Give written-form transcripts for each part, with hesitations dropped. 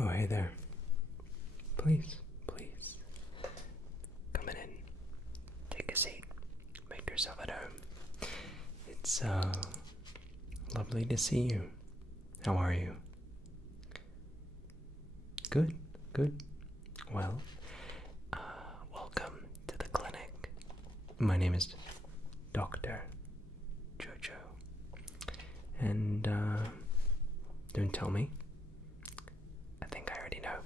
Oh, hey there. Please, please. Come in. Take a seat. Make yourself at home. It's, lovely to see you. How are you? Good, good. Well, welcome to the clinic. My name is Dr. Jojo. And, don't tell me. I think I already know.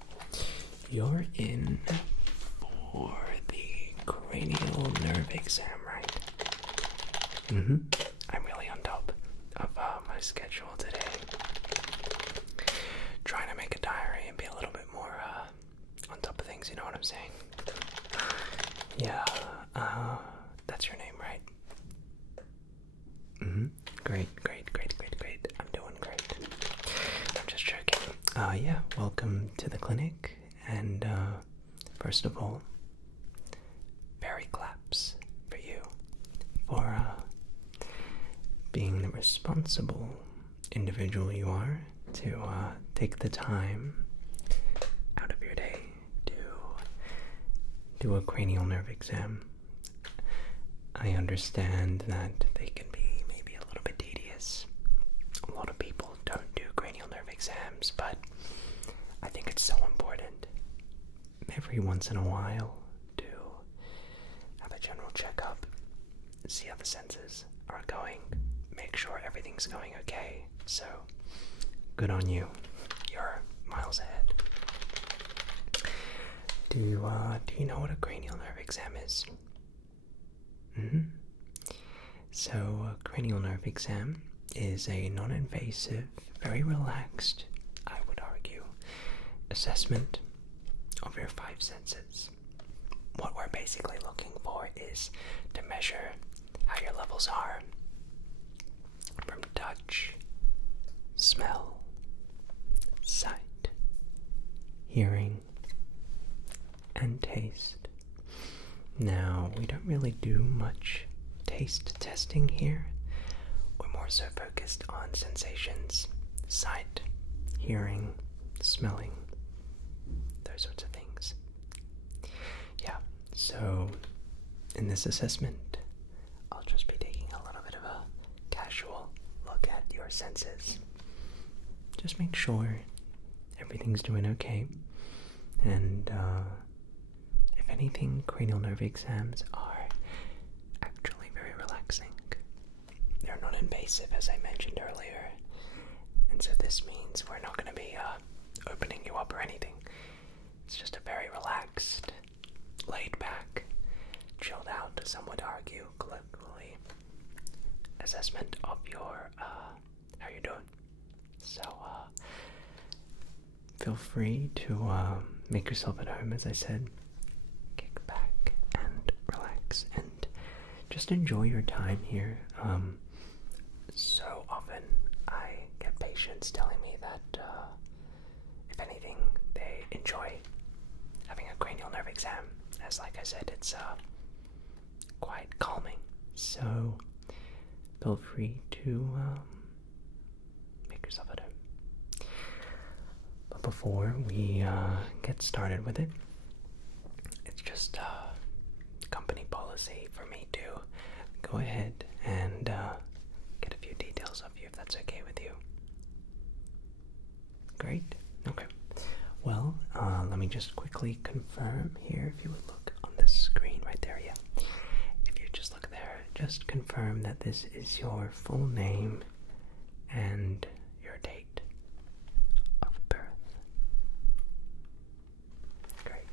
You're in for the cranial nerve exam, right? I'm really on top of my schedule today. Trying to make a diary and be a little bit more on top of things, you know what I'm saying? Yeah, that's your name, right? Great. I'm doing great. I'm just joking. Yeah, welcome to the clinic. And, first of all, Barry claps for you for, being the responsible individual you are to, take the time out of your day to do a cranial nerve exam. I understand that they can be maybe a little bit tedious. A lot of people don't do cranial nerve exams, but I think it's so important every once in a while to have a general checkup, see how the senses are going, make sure everything's going okay. So, good on you. You're miles ahead. Do you know what a cranial nerve exam is? So, a cranial nerve exam is a non-invasive, very relaxed, I would argue, assessment of your five senses. What we're basically looking for is to measure how your levels are from touch, smell, sight, hearing, and taste. Now, we don't really do much taste testing here. We're more so focused on sensations, sight, hearing, smelling, those sorts of things. Yeah, so in this assessment, I'll just be taking a little bit of a casual look at your senses. Just make sure everything's doing okay. And, if anything, cranial nerve exams are actually very relaxing. They're not invasive, as I mentioned earlier. And so this means we're not going to be opening you up or anything. It's just a very relaxed, laid back, chilled out, some would argue, colloquially, assessment of your, how you're doing. So, feel free to make yourself at home, as I said. Kick back and relax and just enjoy your time here. So often I get patients telling me that, if anything, they enjoy having a cranial nerve exam, as like I said, it's quite calming. So feel free to make yourself at home. But before we get started with it, it's just company policy for me to go ahead and get a few details of you, if that's okay with you. Great. Okay. Well, let me just quickly confirm here, if you would look on the screen right there, yeah. If you just look there, just confirm that this is your full name and your date of birth. Great.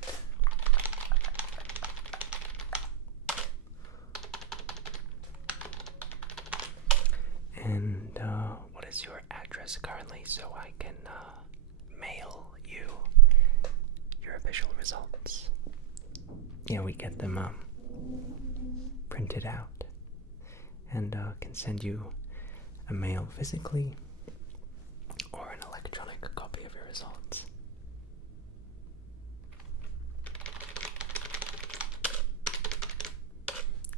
And what is your address currently, so I can mail you your official results? Yeah, we get them printed out and can send you a mail physically or an electronic copy of your results.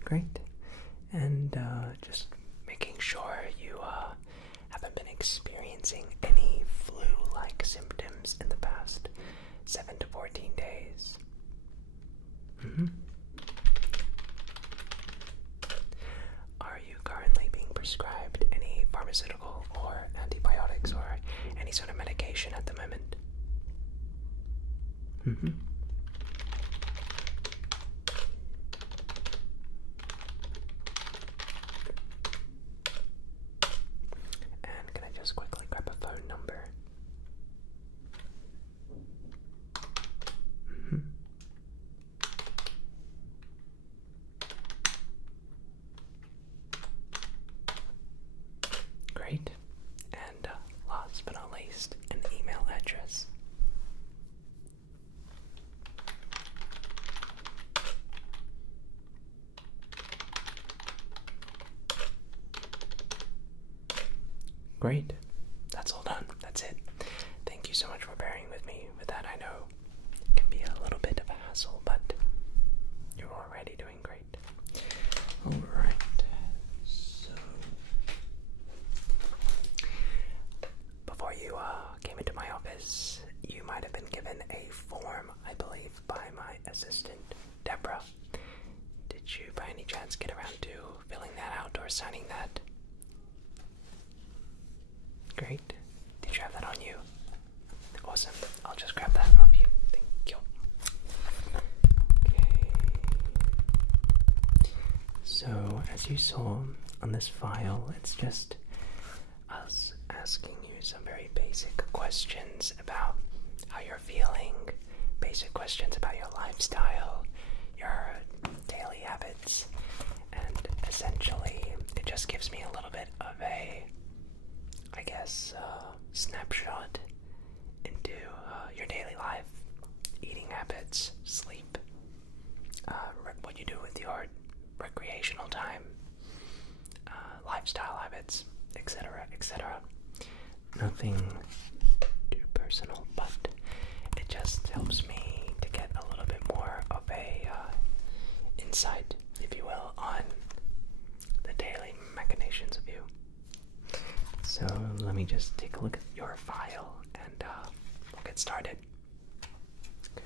Great. And just making sure you haven't been experiencing any flu-like symptoms in the past medication at the moment? Mm-hmm. And can I just quickly grab a phone number? Mm-hmm. Great. And last but not least, an email address. Great. That's all done. That's it. Thank you so much for bearing with me with that. I know it can be a little bit of a hassle, but you're already doing great. Alright. So, before you came into my office, you might have been given a form, I believe, by my assistant, Deborah. Did you by any chance get around to filling that out or signing that? Great. Did you have that on you? Awesome. I'll just grab that off you. Thank you. Okay. So, as you saw on this file, it's just us asking you some very basic questions about how you're feeling, basic questions about your lifestyle, your daily habits, and essentially it just gives me a little bit of a, I guess, snapshot into your daily life, eating habits, sleep, what you do with your recreational time, lifestyle habits, etc., etc. Nothing too personal, but it just helps me to get a little bit more of a insight, if you will, on the daily machinations of you. So let me just take a look at your file and we'll get started. Okay.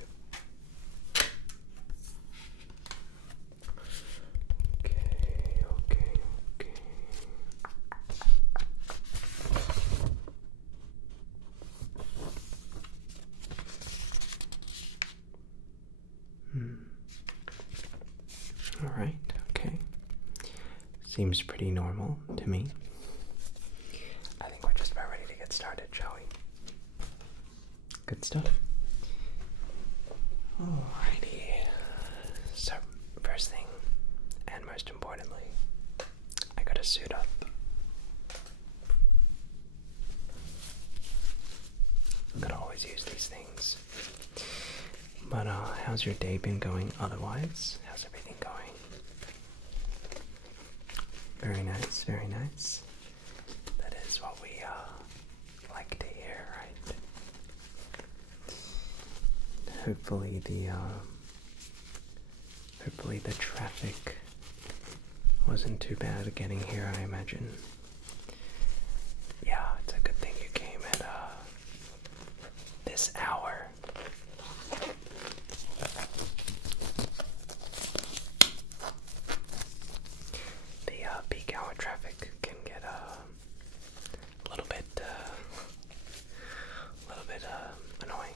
Alright, okay. Seems pretty normal to me. I think we're just about ready to get started, shall we? Good stuff. Alrighty. So, first thing, and most importantly, I gotta suit up. I'm gonna always use these things. But, how's your day been going otherwise? How's everything going? Very nice, very nice. That is what we, like to hear, right? Hopefully the traffic wasn't too bad getting here, I imagine. Yeah, it's a good thing you came at, this hour. The, peak hour traffic can get, a little bit annoying.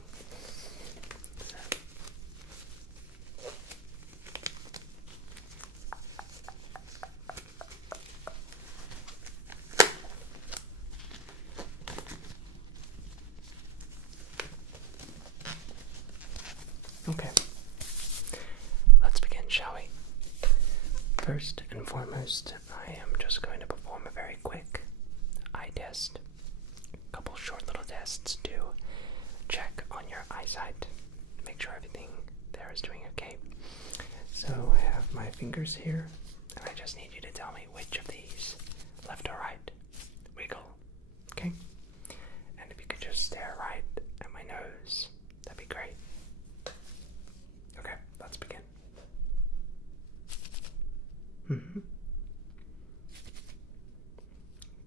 Okay, let's begin, shall we? First and foremost, I am just going to perform a very quick eye test. A couple short little tests to check on your eyesight, make sure everything there is doing okay. So I have my fingers here, and I just need you to tell me which of these, left or right, wiggle, okay? And if you could just stare right at my nose, that'd be great. Okay, let's begin.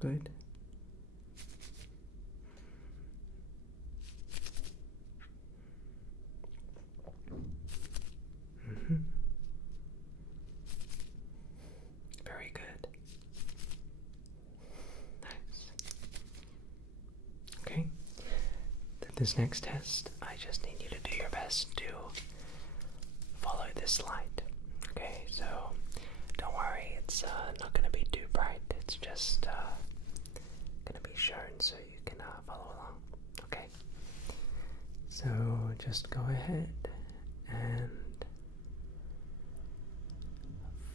Good. Very good. this next test, I just need you to do your best to follow this light. Okay, so don't worry, it's not going to be too bright. It's just going to be shown so you can follow along. Okay, so just go ahead and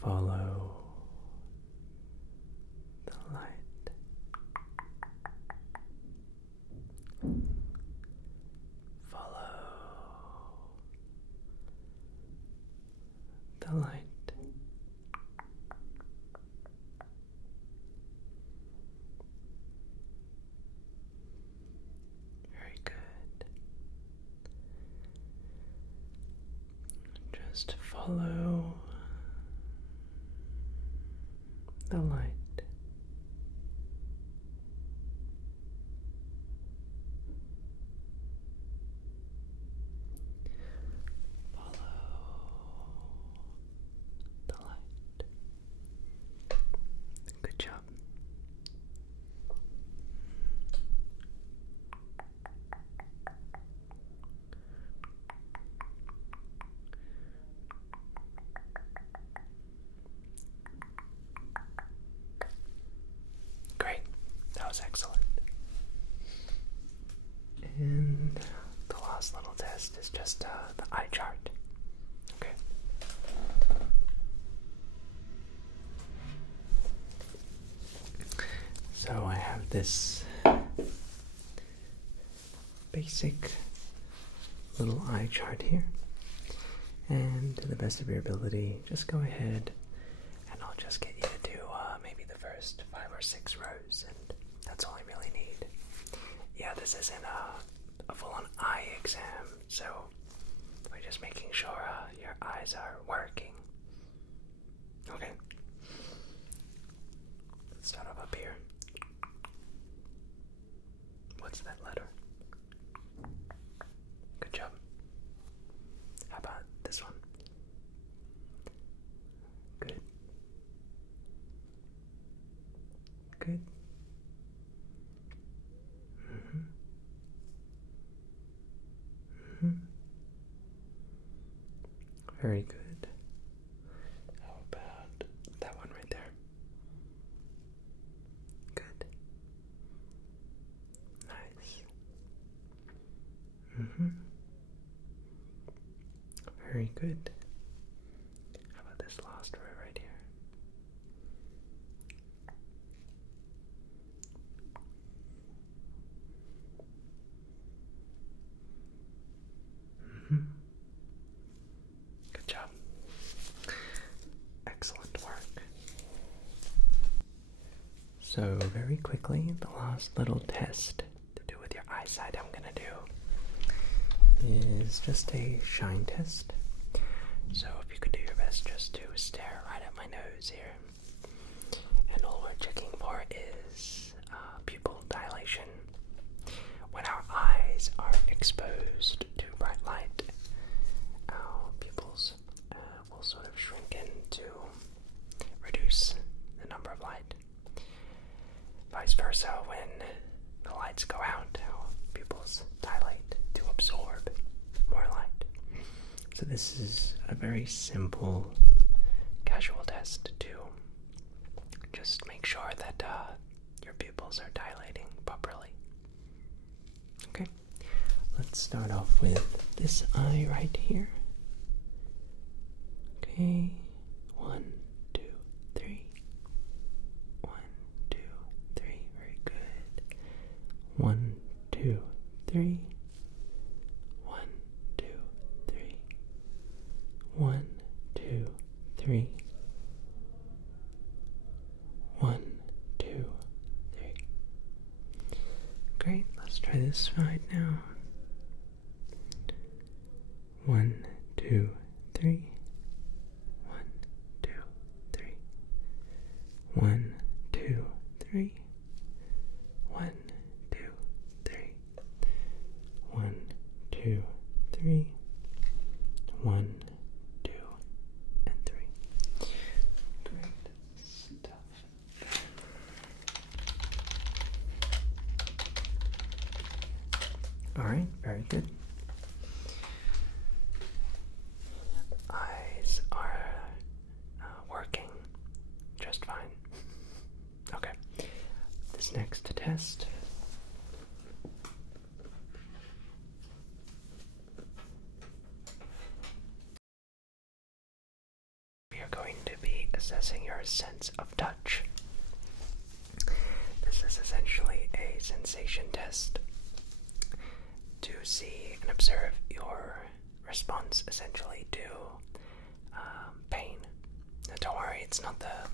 follow the light. Follow the light. Very good. Just follow the light. Good job. Great. That was excellent. And the last little test is just the eye chart. Okay. So I have this basic little eye chart here, and to the best of your ability, just go ahead and I'll just get you to do maybe the first 5 or 6 rows, and that's all I really need. Yeah, this isn't a full-on eye exam, so we're just making sure your eyes are working. Okay. Let's start off up here. What's that letter? Good job. How about this one? Good. Good. Very good. How about that one right there? Good. Nice. Very good. How about this last row right here? Good job. Excellent work. So very quickly, the last little test to do with your eyesight I'm gonna do is just a shine test. So if you could do your best just to stare right at my nose here. And all we're checking for is pupil dilation. When our eyes are exposed to bright light, our pupils will sort of shrink in to reduce the number of light. Vice versa, when the lights go out, our pupils dilate to absorb more light. So this is a very simple casual test to just make sure that your pupils are dilating properly. Okay, let's start off with this eye right here. Okay, 1, 2, 3. 1, 2, 3. Very good. 1, 2, 3. 1, 2, 3. 1, 2, 3. 1, 2, 3. Great. Let's try this side now. 1, 2, 3. 1, 2, 3. 1, 2, 3. 1, 2, 3. 1, 2, 3. 1, 2, and 3. Great stuff. Alright, very good. Eyes are working just fine. Okay, this next test. We are going to be assessing your sense of touch. This is essentially a sensation test to see and observe your response essentially to pain. Now, don't worry, it's not the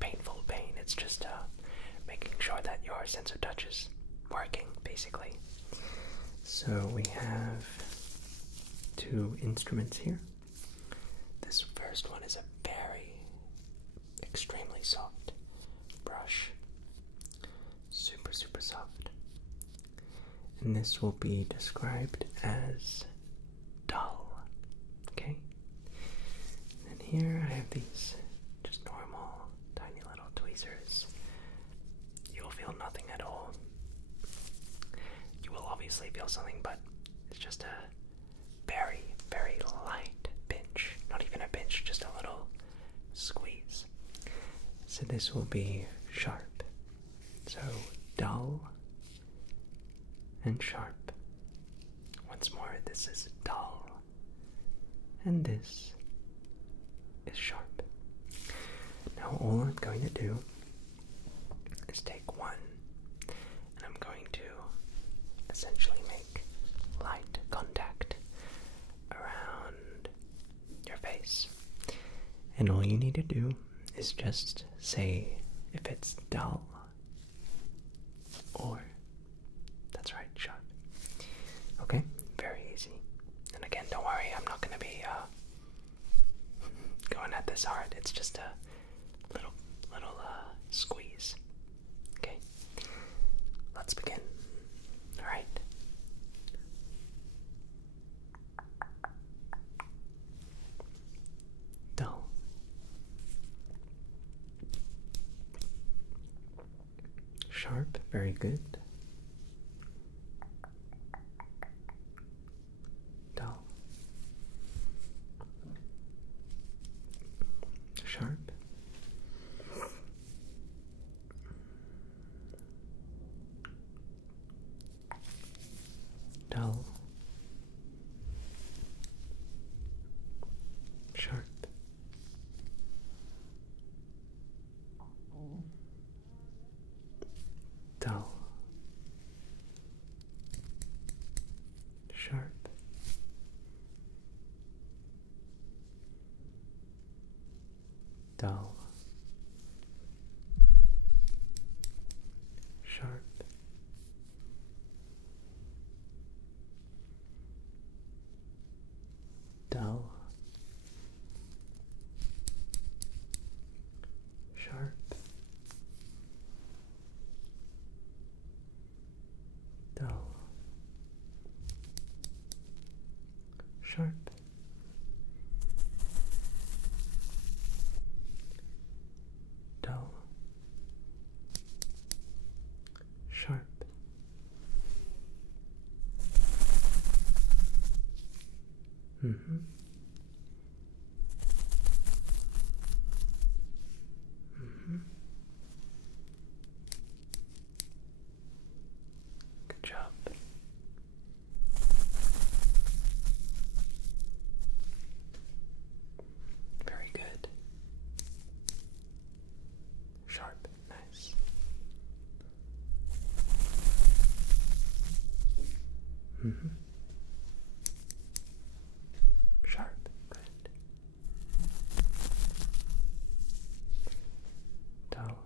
painful pain, it's just making sure that your sense of touch is working, basically. So we have two instruments here. This first one is a very extremely soft brush, super soft, and this will be described as dull. Okay, and here I have these just normal tiny little tweezers. You will feel nothing at all. You will obviously feel something, but it's just a very light pinch. Not even a pinch, just a little squeeze. So this will be sharp. So dull and sharp. Once more, this is dull and this is sharp. Now all I'm going to do is take one, and I'm going to essentially make light contact around your face. And all you need to do is just say if it's dull or, that's right, sharp. Okay, very easy. And again, don't worry, I'm not going to be going at this hard. It's just a little squeeze. Okay, let's begin. All right. Dull. Sharp, very good. Dull. Sharp. Dull. Sharp. Dull. Sharp. Dull. Sharp. Dull. Sharp. Dull. Sharp. Dull. Sharp. Mm-hmm. Mm-hmm. Good job. Very good. Sharp. Nice. Mm-hmm. Sharp. Good. Dull.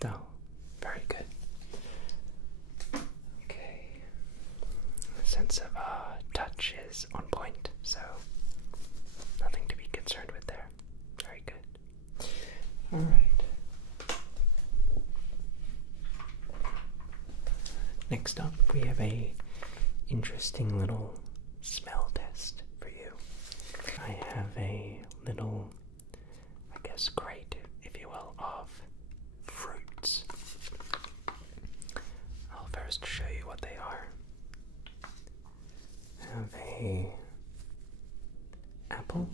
Dull. Very good. Okay. The sense of touch is on point, so nothing to be concerned with there. Very good. All right. Next up, we have a interesting little smell test for you. I have a little, I guess, crate, if you will, of fruits. a apple,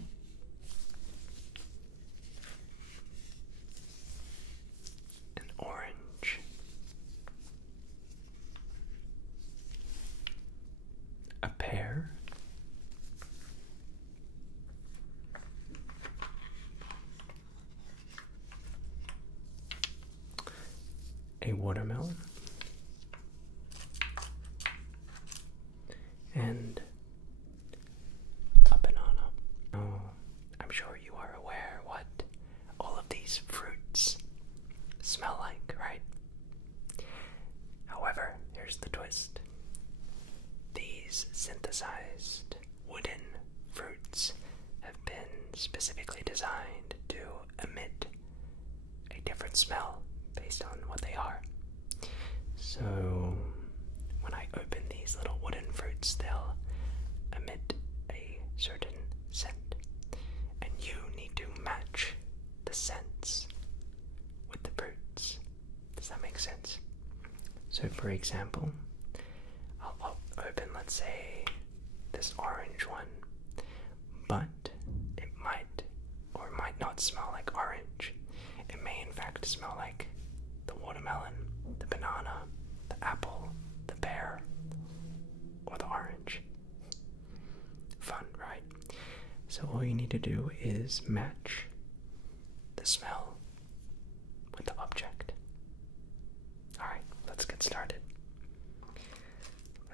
an orange, a pear, a watermelon, and a banana. Oh, I'm sure you are aware what all of these fruits smell like, right? However, here's the twist. These synthesized wooden fruits have been specifically designed to emit a different smell based on what they are. So when I open these little wooden fruits, they'll emit a certain scent, and you need to match the scents with the fruits. Does that make sense? So for example, I'll open, let's say, this orange one, but it might or might not smell like orange. It may in fact smell like the watermelon, the banana, the apple, the pear, or the orange. Fun, right? So all you need to do is match the smell with the object. Alright, let's get started.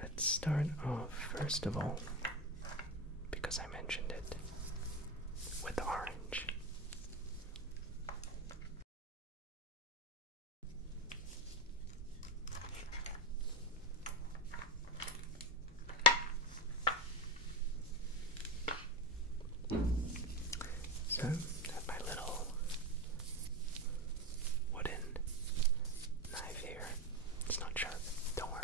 Let's start off, first of all, because I mentioned it, with the orange. So, have my little wooden knife here. It's not sharp, don't worry.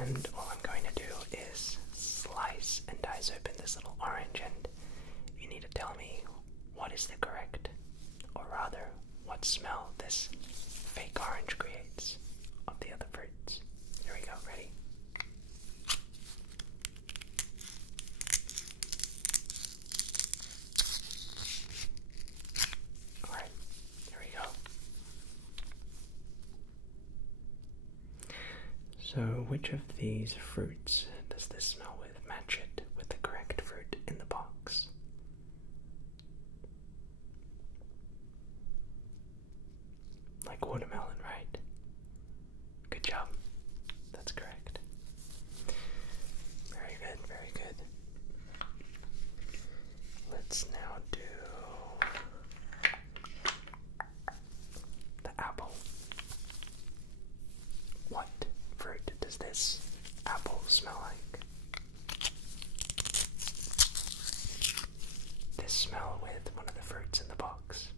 And all I'm going to do is slice and dice open this little orange, and you need to tell me what is the correct, or rather, what smell this fake orange creates of the other fruits. Here we go, ready? Alright, here we go. So, which of these fruits does this smell with? Match it with the correct fruit in the box. Like watermelon, right? Good job. That's correct. Very good, very good. Let's now do the apple. What fruit does this apple smell like? This smell with one of the fruits in the box.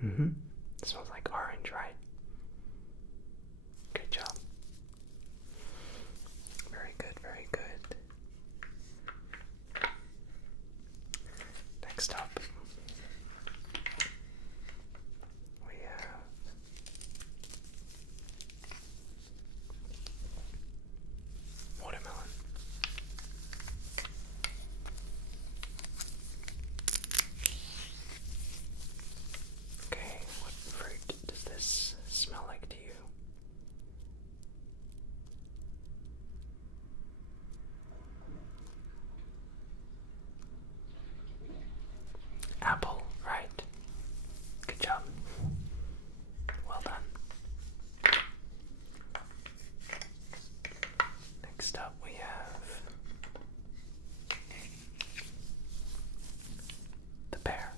It smells like orange, right? Good job. Very good, very good. Next up, we have watermelon. Okay, what fruit does this smell like to you? Apple, right? Good job. Well done. Next up we have the pear.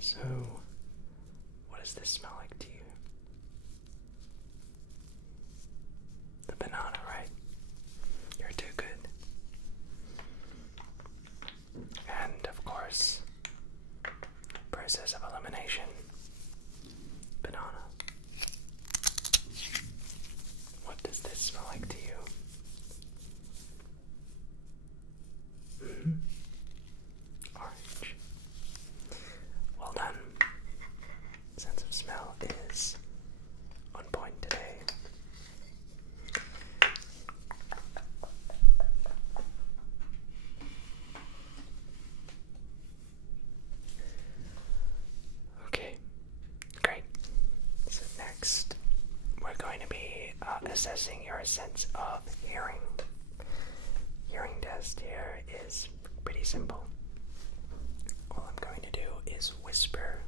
So, what does this smell like to you? The banana, right? You're too good. And of course, process of elimination. Banana. What does this smell like to you? Orange. simple. All I'm going to do is whisper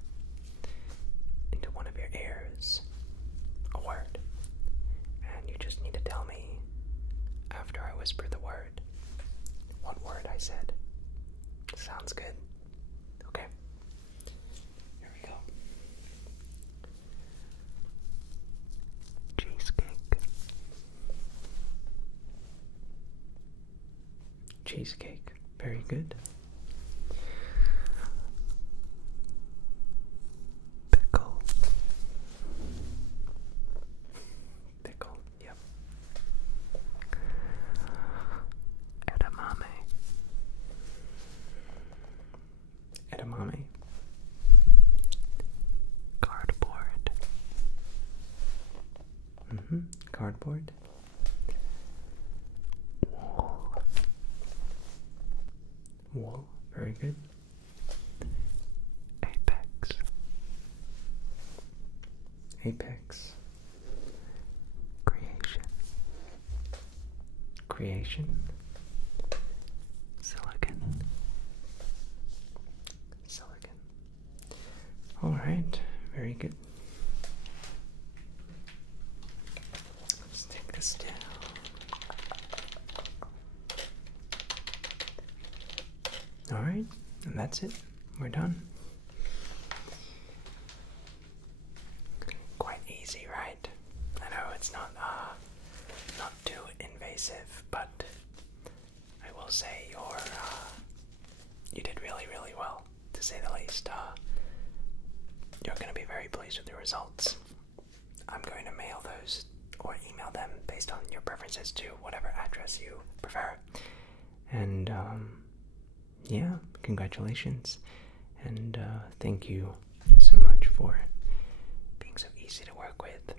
into one of your ears a word, and you just need to tell me after I whisper the word what word I said. Sounds good? Okay. Here we go. Cheesecake. Cheesecake. Very good. Pickle. Pickle, yep. Edamame. Edamame. Cardboard. Cardboard. Wool. Wool, very good. Apex. Apex. Creation. Creation. Silicon. Silicon. Alright, very good. Let's take this down. Alright, and that's it. We're done. Quite easy, right? I know it's not too invasive, but I will say you did really, really well, to say the least. You're going to be very pleased with the results. I'm going to mail those or email them based on your preferences to whatever address you prefer. And yeah, congratulations, and thank you so much for being so easy to work with.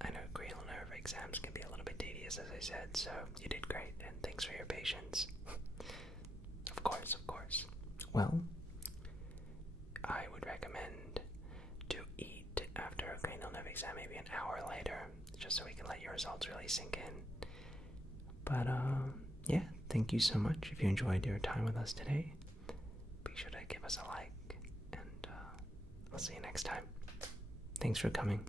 I know cranial nerve exams can be a little bit tedious, as I said, so you did great, and thanks for your patience. Of course, of course. Well, I would recommend to eat after a cranial nerve exam, maybe an hour later, just so we can let your results really sink in. But yeah, thank you so much. If you enjoyed your time with us today, be sure to give us a like, and I'll see you next time. Thanks for coming.